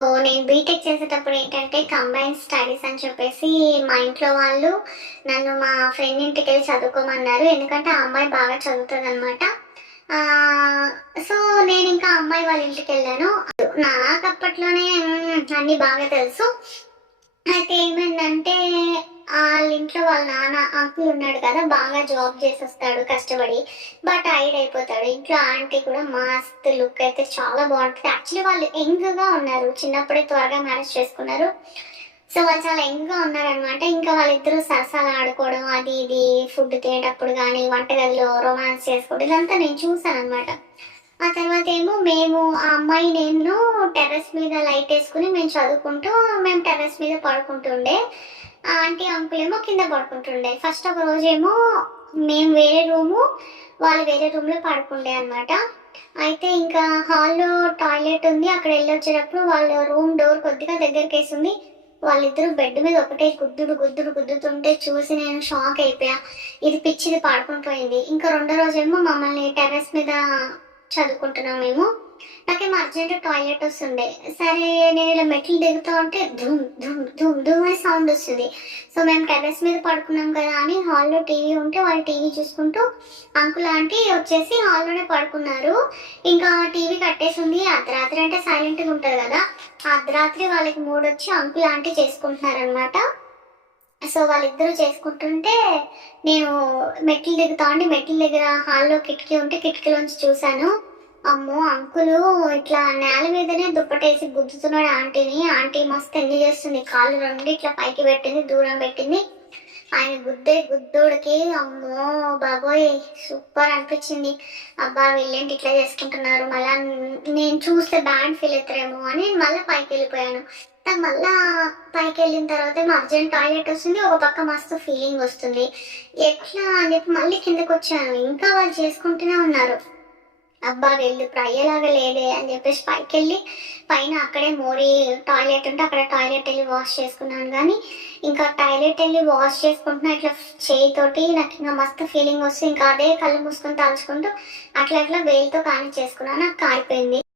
So నేను BTech చేసేటప్పుడు ఏంటంటే కంబైన్డ్ స్టడీస్ అని చెప్పేసి మా ఇంట్లో వాళ్ళు నన్ను మా ఫ్రెండ్ ఇంటికి వెళ్ళి చదువుకోమన్నారు. ఎందుకంటే ఆ అమ్మాయి బాగా చదువుతుంది అనమాట. సో నేను ఇంకా అమ్మాయి వాళ్ళ ఇంటికి వెళ్ళాను. నాకు అప్పట్లోనే అన్నీ బాగా తెలుసు. అయితే ఏమైందంటే వాళ్ళ ఇంట్లో వాళ్ళ నాన్న అంకుల్ ఉన్నాడు కదా, బాగా జాబ్ చేసేస్తాడు కష్టపడి. బట్ హైడ్ అయిపోతాడు. ఇంట్లో ఆంటీ కూడా మస్త్ లుక్ అయితే చాలా బాగుంటుంది. యాక్చువల్లీ వాళ్ళు యంగ్ గా ఉన్నారు, చిన్నప్పుడే త్వరగా మ్యారేజ్ చేసుకున్నారు. సో వాళ్ళు చాలా యంగ్ గా ఉన్నారనమాట. ఇంకా వాళ్ళిద్దరూ సరసాలు ఆడుకోవడం, అది ఇది ఫుడ్ తినేటప్పుడు కానీ వంటగదిలో రొమాన్స్ చేసుకోవడం, ఇదంతా నేను చూసాను అనమాట. ఆ తర్వాత ఏమో మేము ఆ అమ్మాయి నేను టెర్రస్ మీద లైట్ వేసుకుని మేము చదువుకుంటూ మేము టెర్రస్ మీద పడుకుంటుండే. ఆంటీ అంకుల్ ఏమో కింద పడుకుంటుండే. ఫస్ట్ ఒక రోజేమో మేము వేరే రూము, వాళ్ళు వేరే రూమ్లో పడుకుండే అనమాట. అయితే ఇంకా హాల్లో టాయిలెట్ ఉంది, అక్కడ వెళ్ళి వచ్చేటప్పుడు వాళ్ళ రూమ్ డోర్ కొద్దిగా దగ్గరికి వేసింది. వాళ్ళిద్దరూ బెడ్ మీద ఒకటే గుద్దుతుంటే చూసి నేను షాక్ అయిపోయా. ఇది పిచ్చిది పడుకుని పోయింది. ఇంకా రెండో రోజేమో మమ్మల్ని టెర్రస్ మీద చదువుకుంటున్నాం మేము. నాకేమో అర్జెంట్ టాయిలెట్ వస్తుండే. సరే నేను ఇలా మెట్లు దిగుతూ ఉంటే ధూమ్ ధూమ్ ధూమ్ ధూమ్ అని సౌండ్ వస్తుంది. సో మేము టెర్రస్ మీద పడుకున్నాం కదా అని హాల్లో టీవీ ఉంటే వాళ్ళు టీవీ చూసుకుంటూ అంకుల్ ఆంటీ వచ్చేసి హాల్లోనే పడుకున్నారు. ఇంకా టీవీ కట్టేసి ఉంది. అర్ధరాత్రి అంటే సైలెంట్గా ఉంటుంది కదా, అర్ధరాత్రి వాళ్ళకి మూడొచ్చి అంకుల్ ఆంటీ చేసుకుంటున్నారు అనమాట. సో వాళ్ళిద్దరూ చేసుకుంటుంటే నేను మెట్లు దిగుతా ఉండి మెట్ల దగ్గర హాల్లో కిటికీ ఉంటే కిటికీలోంచి చూశాను. అమ్మో అంకులు ఇట్లా నేల మీదనే దుప్పటేసి గుద్దుతున్నాడు ఆంటీని. ఆంటీ మస్తు ఎంజాయ్ చేస్తుంది, కాళ్ళు రెండు ఇట్లా పైకి పెట్టింది, దూరం పెట్టింది. ఆయన గుద్దోడికి అమ్మో బాబోయ్ సూపర్ అనిపించింది. అబ్బా వీళ్ళేంటి ఇట్లా చేసుకుంటున్నారు, మళ్ళా నేను చూస్తే బ్యాడ్ ఫీల్ అవుతారేమో అని మళ్ళీ పైకి వెళ్ళిపోయాను. నాకు మళ్ళా పైకి వెళ్ళిన తర్వాత అర్జెంట్ టాయిలెట్ వస్తుంది, ఒక పక్క మస్తు ఫీలింగ్ వస్తుంది. ఎట్లా అని చెప్పి మళ్ళీ కిందకి వచ్చాను. ఇంకా వాళ్ళు చేసుకుంటూనే ఉన్నారు. అబ్బా వీళ్ళు ఇప్పుడు అయ్యేలాగా లేదే అని చెప్పేసి పైకి వెళ్ళి పైన అక్కడే మోరీ టాయిలెట్ ఉంటే అక్కడ టాయిలెట్ వెళ్ళి వాష్ చేసుకున్నాను. కానీ ఇంకా టాయిలెట్ వెళ్ళి వాష్ చేసుకుంటున్నా ఇట్లా చేయితోటి నాకు ఇంకా మస్తు ఫీలింగ్ వస్తుంది. ఇంకా అదే కళ్ళు మూసుకొని తలుచుకుంటూ అట్లా అట్లా వేలుతో కాని చేసుకున్నాను, నాకు కారిపోయింది.